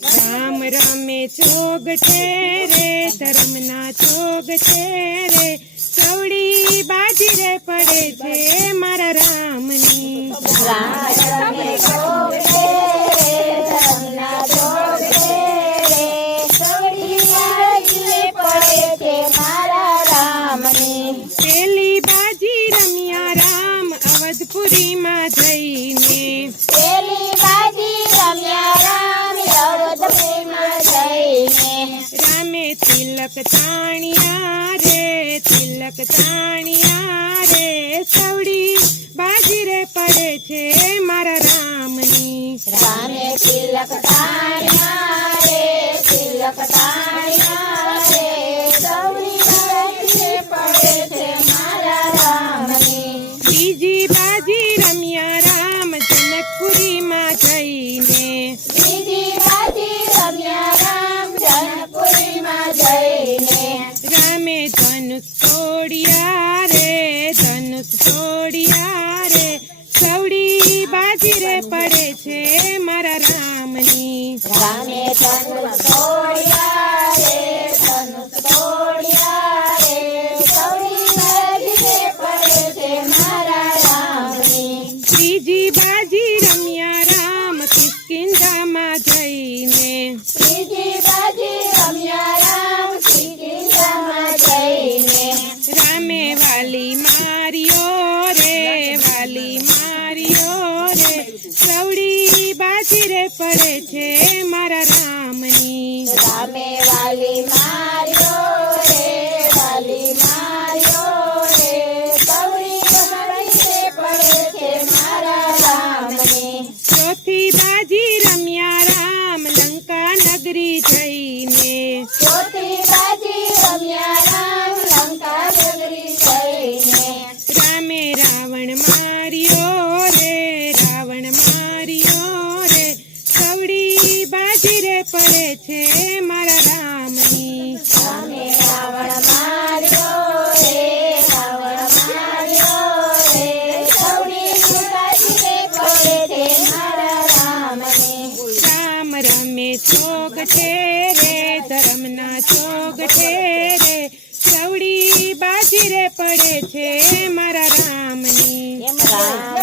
રામ રમે ચોગઠે રે ધર્મના ચોગઠે રે સવડી બાજી રે પડે છે મારા રામની પેલી બાજી રમ્યા રામ અવધપુરીમાં જઈને રામે તિલક તાણ્યા રે સવડી બાજી રે પડે છે મારા રામની રામે તિલક તાણ્યા રે સવડી બાજી પડે છે મારા રામની બીજી બાજી રમ્યા રામ જનકપુરીમાં જઈને રામે ધનુષ તોડ્યા રે સવડી બાજી રે પડે છે મારા રામની રામે ધનુષ તોડ્યા રે સવડી બાજી પડે છે મારા રામની ત્રીજી બાજી રમ્યા રામ કિષ્કિંધામાં જઈને રામે વાલી માર્યો રે સવડી બાજી રે પડે છે મારા રામની રામે વાલી માર્યો રે સવડી બાજી પડે છે મારા રામની ચોથી બાજી રમ્યા રામ લંકા નગરી જઈને રામે રાવણ માર્યો રે સવડી બાજી રે પડે છે મારા રામની રામે રાવણ માર્યો રે સવડી બાજી પડે છે મારા રામની રામ રમે ચોગઠે રે ધર્મના ચોગઠે રે સવડી બાજી રે પડે છે મારા રામની રામ